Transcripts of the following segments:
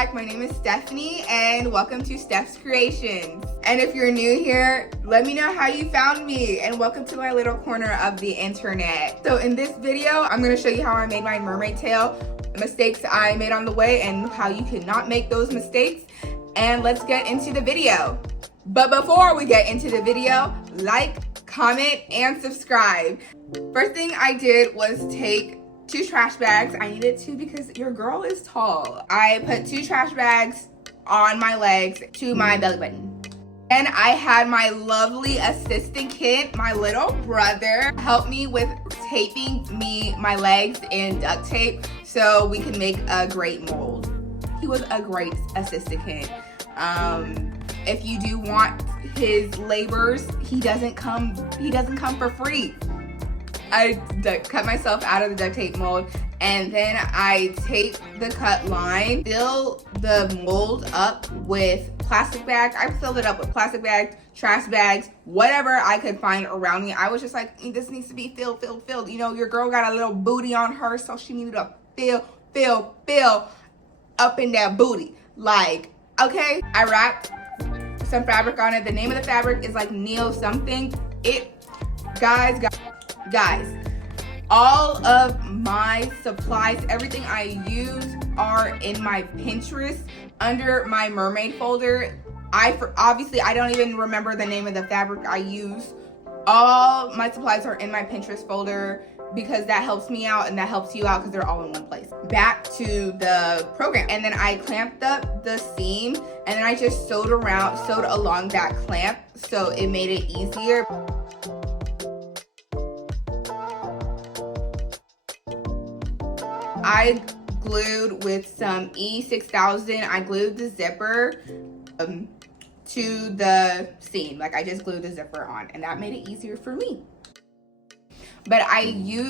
back. My name is Stephanie and welcome to Steph's Creations. And if you're new here, let me know how you found me and welcome to my little corner of the internet. So in this video, I'm going to show you how I made my mermaid tail, mistakes I made on the way, and how you cannot make those mistakes. And let's get into the video. But before we get into the video, like, comment, and subscribe. First thing I did was take 2 trash bags. I needed 2 because your girl is tall. I put 2 trash bags on my legs to my belly button. And I had my lovely assistant kid, my little brother, help me with taping my legs in duct tape so we can make a great mold. He was a great assistant kid. If you do want his labors, he doesn't come for free. I cut myself out of the duct tape mold, and then I tape the cut line, fill the mold up with plastic bags. I filled it up with plastic bags, trash bags, whatever I could find around me. I was just like, this needs to be filled. You know, your girl got a little booty on her, so she needed to fill up in that booty. Like, okay, I wrapped some fabric on it. The name of the fabric is like Neo something. Guys, all of my supplies, everything I use are in my Pinterest under my mermaid folder. Obviously, I don't even remember the name of the fabric I use. All my supplies are in my Pinterest folder because that helps me out and that helps you out because they're all in one place. Back to the program. And then I clamped up the seam and then I just sewed along that clamp so it made it easier. I glued with some E6000, I glued the zipper to the seam. Like, I just glued the zipper on and that made it easier for me. But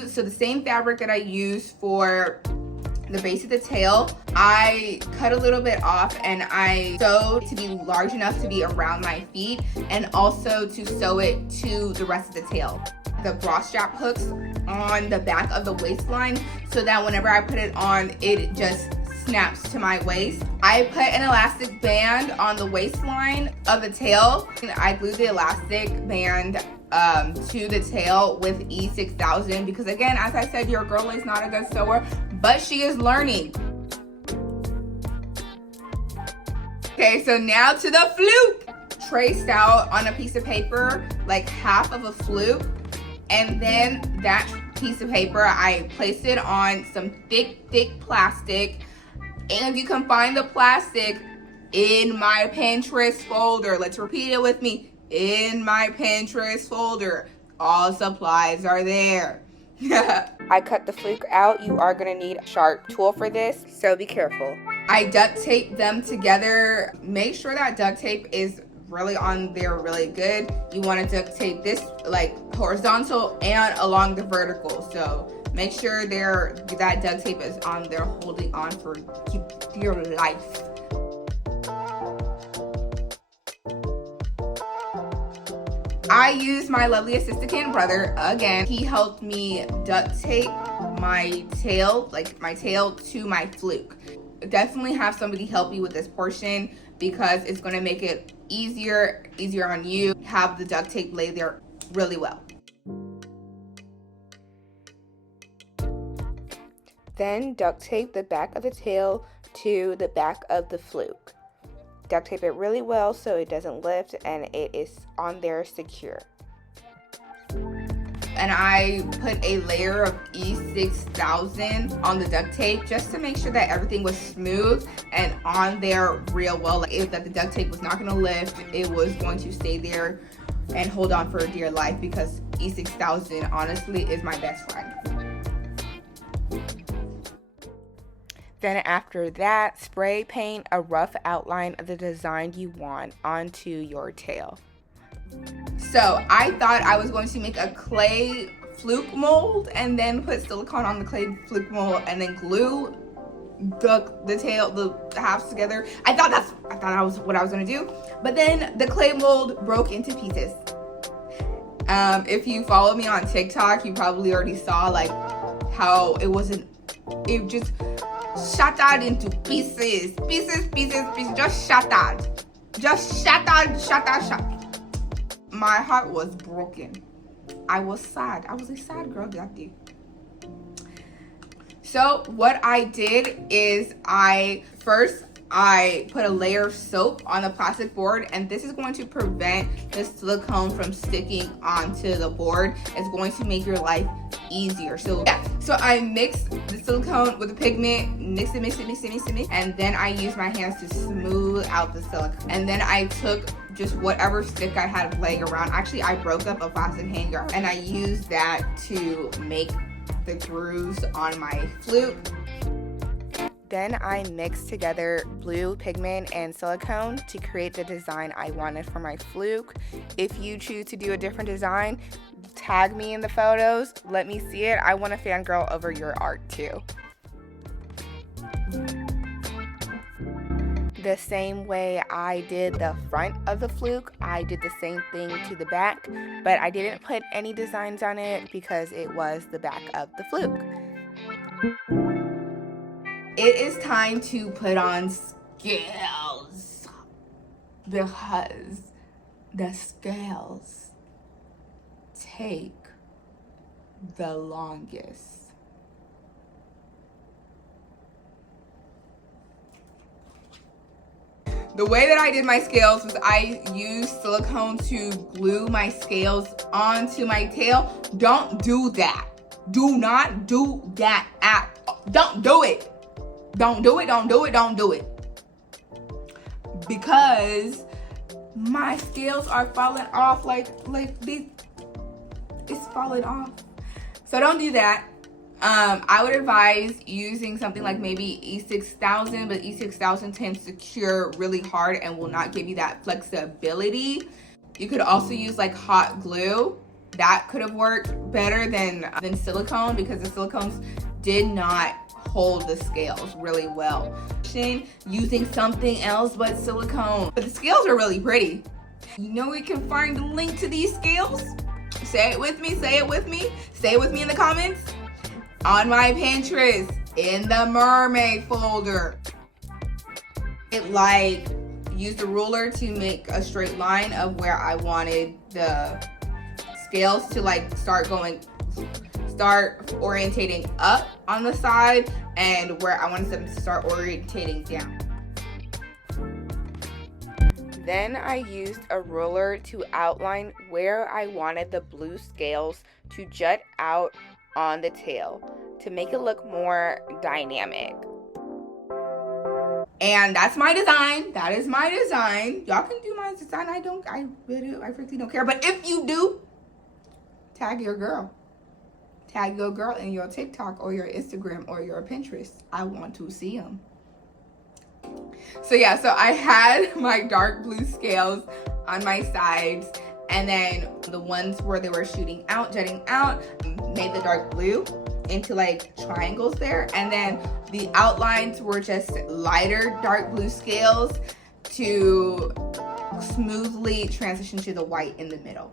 so the same fabric that I used for the base of the tail, I cut a little bit off and I sewed to be large enough to be around my feet and also to sew it to the rest of the tail. The bra strap hooks on the back of the waistline so that whenever I put it on, it just snaps to my waist. I put an elastic band on the waistline of the tail. I glued the elastic band to the tail with E6000 because, again, as I said, your girl is not a good sewer, but she is learning. Okay, so now to the fluke. Traced out on a piece of paper like half of a fluke, and then that piece of paper, I placed it on some thick plastic. And you can find the plastic in my Pinterest folder. Let's repeat it with me. In my Pinterest folder. All supplies are there. I cut the fluke out. You are going to need a sharp tool for this, so be careful. I duct taped them together. Make sure that duct tape is really on there really good. You want to duct tape this like horizontal and along the vertical. So make sure that duct tape is on there holding on for your life. I used my lovely assistant brother again. He helped me duct tape my tail, to my fluke. Definitely have somebody help you with this portion because it's going to make it easier on you. Have the duct tape lay there really well. Then duct tape the back of the tail to the back of the fluke. Duct tape it really well so it doesn't lift and it is on there secure. And I put a layer of E6000 on the duct tape just to make sure that everything was smooth and on there real well. Like, that the duct tape was not going to lift, it was going to stay there and hold on for dear life because E6000 honestly is my best friend. Then after that, spray paint a rough outline of the design you want onto your tail. So I thought I was going to make a clay fluke mold and then put silicone on the clay fluke mold and then glue the halves together. I thought that was what I was gonna do. But then the clay mold broke into pieces. If you follow me on TikTok, you probably already saw like how it just shattered into pieces. Pieces. Just shattered. Just shattered. My heart was broken. I was sad. I was a sad girl that day. So what I did is I put a layer of soap on the plastic board, and this is going to prevent the silicone from sticking onto the board. It's going to make your life easier. So yeah, so I mixed the silicone with the pigment, mix it, and then I used my hands to smooth out the silicone. And then I took just whatever stick I had laying around. Actually, I broke up a plastic hanger, and I used that to make the grooves on my fluke. Then I mixed together blue pigment and silicone to create the design I wanted for my fluke. If you choose to do a different design, tag me in the photos. Let me see it. I want to fangirl over your art too. The same way I did the front of the fluke, I did the same thing to the back, but I didn't put any designs on it because it was the back of the fluke. It is time to put on scales because the scales take the longest. The way that I did my scales was I used silicone to glue my scales onto my tail. Don't do that. Do not do that. Don't do it. Don't do it. Because my scales are falling off like this. It's falling off. So don't do that. I would advise using something like maybe E6000, but E6000 tends to cure really hard and will not give you that flexibility. You could also use like hot glue. That could have worked better than silicone because the silicones did not hold the scales really well. Using something else but silicone. But the scales are really pretty. You know where you can find the link to these scales? Say it with me, say it with me. Say it with me in the comments. On my Pinterest, in the mermaid folder. It like used a ruler to make a straight line of where I wanted the scales to like start orientating up on the side and where I wanted them to start orientating down. Then I used a ruler to outline where I wanted the blue scales to jut out on the tail to make it look more dynamic. And that's my design. That is my design. Y'all can do my design. I freaking don't care. But if you do, tag your girl. Tag your girl in your TikTok or your Instagram or your Pinterest. I want to see them. So yeah, so I had my dark blue scales on my sides, and then the ones where they were shooting out, jutting out, made the dark blue into like triangles there, and then the outlines were just lighter dark blue scales to smoothly transition to the white in the middle.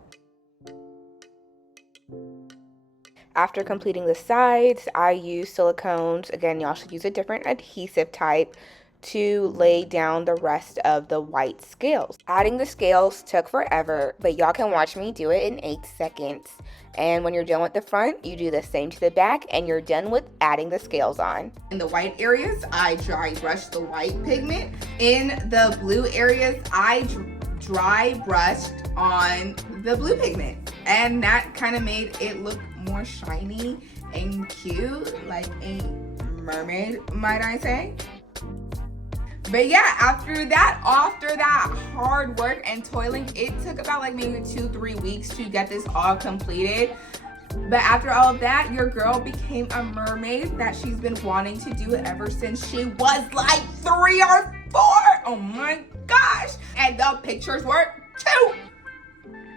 After completing the sides, I used silicones. Again, y'all should use a different adhesive type to lay down the rest of the white scales. Adding the scales took forever, but y'all can watch me do it in 8 seconds. And when you're done with the front, you do the same to the back, and you're done with adding the scales on. In the white areas, I dry brushed the white pigment. In the blue areas, I dry brushed on the blue pigment. And that kind of made it look more shiny and cute, like a mermaid, might I say. But yeah, after that hard work and toiling, it took about like maybe 2-3 weeks to get this all completed. But after all of that, your girl became a mermaid that she's been wanting to do ever since she was like 3 or 4. Oh my gosh. And the pictures were too.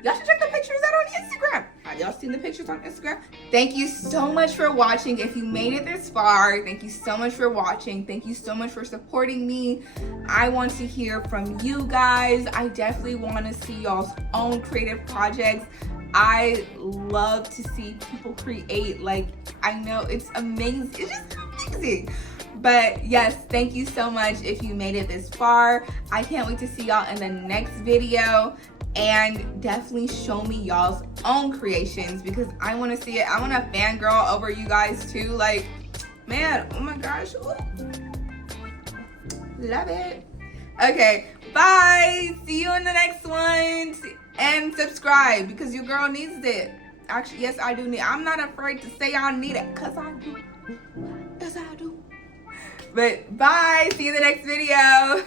Y'all should check the pictures out on Instagram. Have y'all seen the pictures on Instagram? Thank you so much for watching. If you made it this far, thank you so much for watching. Thank you so much for supporting me. I want to hear from you guys. I definitely want to see y'all's own creative projects. I love to see people create. Like, I know it's amazing. It's just amazing. But yes, thank you so much if you made it this far. I can't wait to see y'all in the next video. And definitely show me y'all's own creations because I want to see it. I want to fangirl over you guys too. Like, man, oh my gosh. Ooh. Love it. Okay, bye. See you in the next one. And subscribe because your girl needs it. Actually, yes, I do need it. I'm not afraid to say I need it because I do. Yes, I do. But bye. See you in the next video.